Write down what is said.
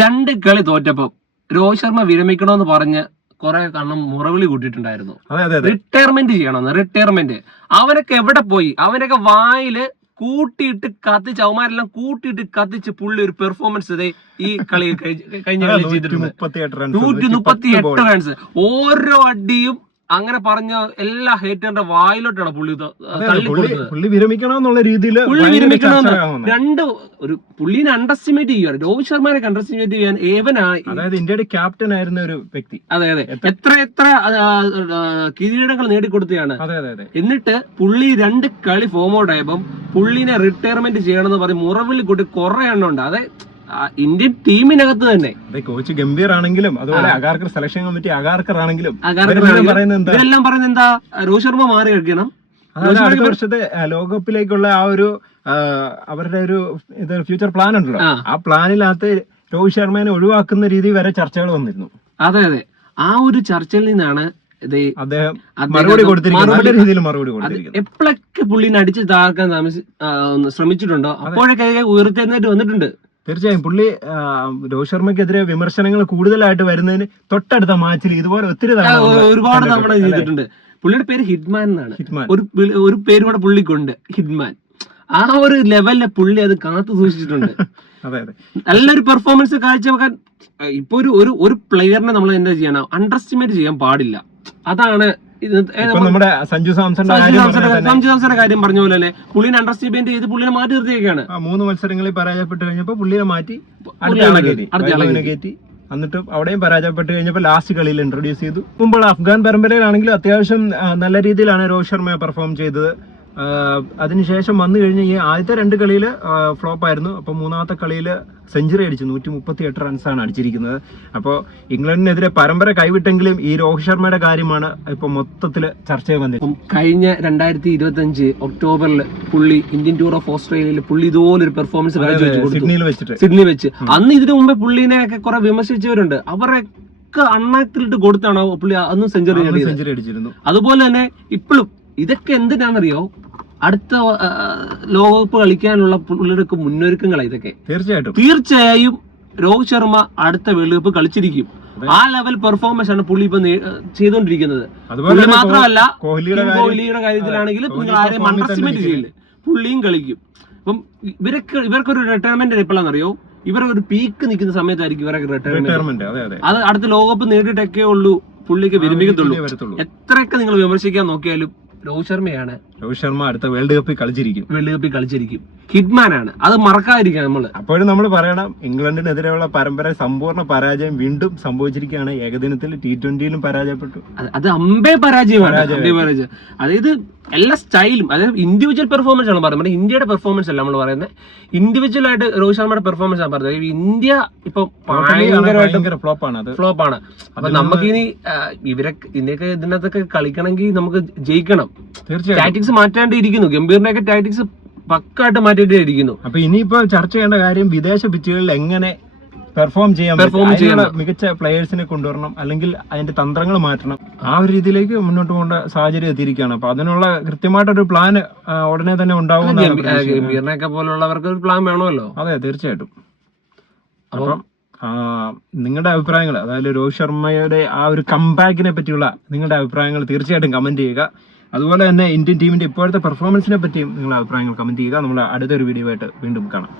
2 കളി തോറ്റപ്പം രോഹിത് ശർമ്മ വിരമിക്കണമെന്ന് പറഞ്ഞ് കുറെ കണ്ണം മുറവിളി കൂട്ടിയിട്ടുണ്ടായിരുന്നു. റിട്ടയർമെന്റ് ചെയ്യണമെന്ന്. റിട്ടയർമെന്റ് അവനൊക്കെ എവിടെ പോയി? അവനൊക്കെ വായില് കൂട്ടിയിട്ട് കത്തിച്ച് അവന്മാരെല്ലാം കൂട്ടിയിട്ട് കത്തിച്ച് പുള്ളി ഒരു പെർഫോമൻസ് ഈ കളിയിൽ കഴിഞ്ഞ കളി ചെയ്തിട്ടുണ്ട്. 138 റൺസ്. ഓരോ അടിയും അങ്ങനെ പറഞ്ഞ എല്ലാ ഹേറ്ററിന്റെ വായിലോട്ടാണ് പുള്ളി പുള്ളി വിരമിക്കണമെന്നുള്ള രീതിയിൽ ഒരു പുള്ളിനെ അണ്ടർസ്റ്റിമേറ്റ് ചെയ്യുക. രോഹിത് ശർമ്മനെ അണ്ടർസ്റ്റിമേറ്റ് ചെയ്യാൻ അതായത് ഇന്ത്യയുടെ ക്യാപ്റ്റൻ ആയിരുന്ന ഒരു വ്യക്തി. അതെ എത്ര കിരീടങ്ങൾ നേടിക്കൊടുത്തതാണ്. എന്നിട്ട് പുള്ളി 2 കളി ഫോം ഔട്ട് ആയപ്പം പുള്ളിനെ റിട്ടയർമെന്റ് ചെയ്യണമെന്ന് പറഞ്ഞ് മുറവിളി കൂട്ടി കുറെ എണ്ണം ഉണ്ട്. അതെ ഇന്ത്യൻ ടീമിനകത്ത് തന്നെ കോച്ച് ഗംഭീർ ആണെങ്കിലും അതുപോലെ അഗാർക്കർ സെലക്ഷൻ കമ്മിറ്റി അഗാർക്കർ ആണെങ്കിലും ഇതെല്ലാം പറയുന്നത് എന്താ? രോഹിത് ശർമ്മ മാറി കഴിക്കണം. അടുത്ത വർഷത്തെ ലോകകപ്പിലേക്കുള്ള ആ ഒരു അവരുടെ ഒരു ഫ്യൂച്ചർ പ്ലാൻ ഉണ്ടല്ലോ, ആ പ്ലാനിനകത്ത് രോഹിത് ശർമ്മനെ ഒഴിവാക്കുന്ന രീതി വരെ ചർച്ചകൾ വന്നിരുന്നു. അതെ ആ ഒരു ചർച്ചയിൽ നിന്നാണ് അദ്ദേഹം മറുപടി കൊടുത്തിരിക്കുന്നത്. എപ്പോഴൊക്കെ പുള്ളിനെ അടിച്ച് താക്കാൻ ശ്രമിച്ചിട്ടുണ്ടോ അപ്പോഴൊക്കെ ഉയർത്തെഴുന്നേറ്റ് വന്നിട്ടുണ്ട്. തീർച്ചയായും പുള്ളി രോഹിത് ശർമ്മക്കെതിരെ വിമർശനങ്ങൾ കൂടുതലായിട്ട് വരുന്നതിന് തൊട്ടടുത്ത മാച്ചിൽ ഇതുപോലെ ഒരുപാട് തവണ ചെയ്തിട്ടുണ്ട്. പുള്ളിയുടെ പേര് ഹിറ്റ്മാൻ എന്നാണ്. ഒരു പേര് കൂടെ പുള്ളിക്കുണ്ട്, ഹിറ്റ്മാൻ. ആ ഒരു ലെവലിലെ പുള്ളി അത് കാത്തു സൂക്ഷിച്ചിട്ടുണ്ട്. നല്ലൊരു പെർഫോമൻസ് കാഴ്ചവെക്കാൻ ഇപ്പൊ ഒരു പ്ലെയറിനെ നമ്മൾ എന്താ ചെയ്യണം? അണ്ടർസ്റ്റിമേറ്റ് ചെയ്യാൻ പാടില്ല. അതാണ് നമ്മുടെ സഞ്ജു സാംസന്റെ കാര്യം പറഞ്ഞ പോലെ തന്നെ പുള്ളിനെ അണ്ടർസ്റ്റിമേറ്റ് ചെയ്ത് പുള്ളിനെ മാറ്റി നിർത്തിയേക്കാണ്. 3 മത്സരങ്ങളിൽ പരാജയപ്പെട്ട് കഴിഞ്ഞപ്പോ പുള്ളിനെ മാറ്റി കയറ്റി. എന്നിട്ട് അവിടെയും പരാജയപ്പെട്ട് കഴിഞ്ഞപ്പോൾ ലാസ്റ്റ് കളിയിൽ ഇൻട്രൊഡ്യൂസ് ചെയ്തു. മുമ്പുള്ള അഫ്ഗാൻ പരമ്പരയിലാണെങ്കിലും അത്യാവശ്യം നല്ല രീതിയിലാണ് രോഹിത് ശർമ്മ പെർഫോം ചെയ്തത്. അതിനുശേഷം വന്നു കഴിഞ്ഞ് ഈ ആദ്യത്തെ 2 കളിയിൽ ഫ്ലോപ്പ് ആയിരുന്നു. അപ്പോൾ 3ാമത്തെ കളിയിൽ സെഞ്ചുറി അടിച്ചു. 138 റൺസാണ് അടിച്ചിരിക്കുന്നത്. അപ്പോൾ ഇംഗ്ലണ്ടിനെതിരെ പരമ്പര കൈവിട്ടെങ്കിലും ഈ രോഹിത് ശർമ്മയുടെ കാര്യമാണ് ഇപ്പൊ മൊത്തത്തിൽ ചർച്ചയിൽ വന്നത്. കഴിഞ്ഞ 2025 ഒക്ടോബറിൽ പുള്ളി ഇന്ത്യൻ ടൂർ ഓഫ് ഓസ്ട്രേലിയയിൽ പുള്ളി ഇതുപോലൊരു പെർഫോമൻസ് സിഡ്നി വെച്ച്. അന്ന് ഇതിനു മുമ്പേ പുള്ളിനെ ഒക്കെ കുറെ വിമർശിച്ചവരുണ്ട്. അവരൊക്കെ അണ്ണാക്കിലിട്ട് കൊടുത്താണോ പുള്ളി അന്നും സെഞ്ചുറി അടിച്ചിരുന്നു. അതുപോലെ തന്നെ ഇപ്പോഴും ഇതൊക്കെ എന്തിനാണെന്നറിയോ? അടുത്ത ലോകകപ്പ് കളിക്കാനുള്ള പുള്ളിയുടെ മുന്നൊരുക്കങ്ങളാണ് ഇതൊക്കെ. തീർച്ചയായും രോഹിത് ശർമ്മ അടുത്ത വേൾഡ് കപ്പ് കളിച്ചിരിക്കും. ആ ലെവൽ പെർഫോമൻസ് ആണ് പുള്ളി ഇപ്പൊ ചെയ്തോണ്ടിരിക്കുന്നത്. പുള്ളി മാത്രമല്ല, കോഹ്ലിയുടെ കാര്യത്തിലാണെങ്കിലും നിങ്ങൾ ആരെയും അണ്ടർസ്റ്റിമേറ്റ് ചെയ്യില്ല, പുള്ളിയും കളിക്കും. അപ്പം ഇവർക്കൊരു റിട്ടയർമെന്റ് എപ്പോഴാണെന്നറിയോ? ഇവർ ഒരു പീക്ക് നിൽക്കുന്ന സമയത്തായിരിക്കും ഇവരൊക്കെ റിട്ടയർമെന്റ്. അത് അടുത്ത ലോകകപ്പ് നേടിയിട്ടൊക്കെ ഉള്ളൂ പുള്ളിക്ക് വിരമിക്കത്തുള്ളൂ. എത്രയൊക്കെ നിങ്ങൾ വിമർശിക്കാൻ നോക്കിയാലും രോഹിത് ശർമ്മയാണ്. രോഹിത് ശർമ്മ അടുത്ത വേൾഡ് കപ്പിൽ കളിച്ചിരിക്കും. ഹിറ്റ്മാൻ ആണ്. അത് മറക്കാതിരിക്കാം നമ്മള്. അപ്പോഴും നമ്മൾ പറയണം, ഇംഗ്ലണ്ടിനെതിരെയുള്ള പരമ്പര സമ്പൂർണ്ണ പരാജയം വീണ്ടും സംഭവിച്ചിരിക്കുകയാണ്. ഏകദിനത്തിൽ T20യിലും പരാജയപ്പെട്ടു. അത് അമ്പേ പരാജയമാണ്. അതായത് എല്ലാ സ്റ്റൈലും, അതായത് ഇൻഡിവിജ്വൽ പെർഫോമൻസ് ആണ് പറയുന്നത്. ഇന്ത്യയുടെ പെർഫോമൻസ് അല്ല നമ്മൾ പറയുന്നത്, ഇൻഡിവിജ്വൽ ആയിട്ട് രോഹിത് ശർമ്മയുടെ പെർഫോമൻസ് ആണ് പറയുന്നത്. ഇന്ത്യ ഇപ്പൊ ഫ്ലോപ്പാണ്. അപ്പൊ നമുക്കിനി ഇന്ത്യക്ക് ഇതിനകത്തൊക്കെ കളിക്കണമെങ്കിൽ നമുക്ക് ജയിക്കണം. ടാക്ടിക്സ് മാറ്റാണ്ടിരിക്കുന്നു. ഗംഭീറിന്റെ ഒക്കെ ടാക്ടിക്സ് പക്കായിട്ട് മാറ്റിയിട്ടിരിക്കുന്നു. അപ്പൊ ഇനിയിപ്പോ ചർച്ച ചെയ്യേണ്ട കാര്യം വിദേശ പിച്ചുകളിൽ എങ്ങനെ പെർഫോം ചെയ്യാൻ മികച്ച പ്ലെയേഴ്സിനെ കൊണ്ടുവരണം, അല്ലെങ്കിൽ അതിന്റെ തന്ത്രങ്ങൾ മാറ്റണം. ആ ഒരു രീതിയിലേക്ക് മുന്നോട്ട് പോകേണ്ട സാഹചര്യം എത്തിയിരിക്കുകയാണ്. അപ്പൊ അതിനുള്ള കൃത്യമായിട്ടൊരു പ്ലാൻ ഉടനെ തന്നെ ഉണ്ടാവും. ഗംഭീറിനെയൊക്കെ പോലുള്ളവർക്ക് ഒരു പ്ലാൻ വേണമല്ലോ. അതെ, തീർച്ചയായിട്ടും. അപ്പം നിങ്ങളുടെ അഭിപ്രായങ്ങൾ, അതായത് രോഹിത് ശർമ്മയുടെ ആ ഒരു കംബാക്കിനെ പറ്റിയുള്ള നിങ്ങളുടെ അഭിപ്രായങ്ങൾ തീർച്ചയായിട്ടും കമന്റ് ചെയ്യുക. അതുപോലെ തന്നെ ഇന്ത്യൻ ടീമിന്റെ ഇപ്പോഴത്തെ പെർഫോമൻസിനെ പറ്റിയും നിങ്ങളുടെ അഭിപ്രായങ്ങൾ കമന്റ് ചെയ്യുക. നമ്മൾ അടുത്തൊരു വീഡിയോ ആയിട്ട് വീണ്ടും കാണാം.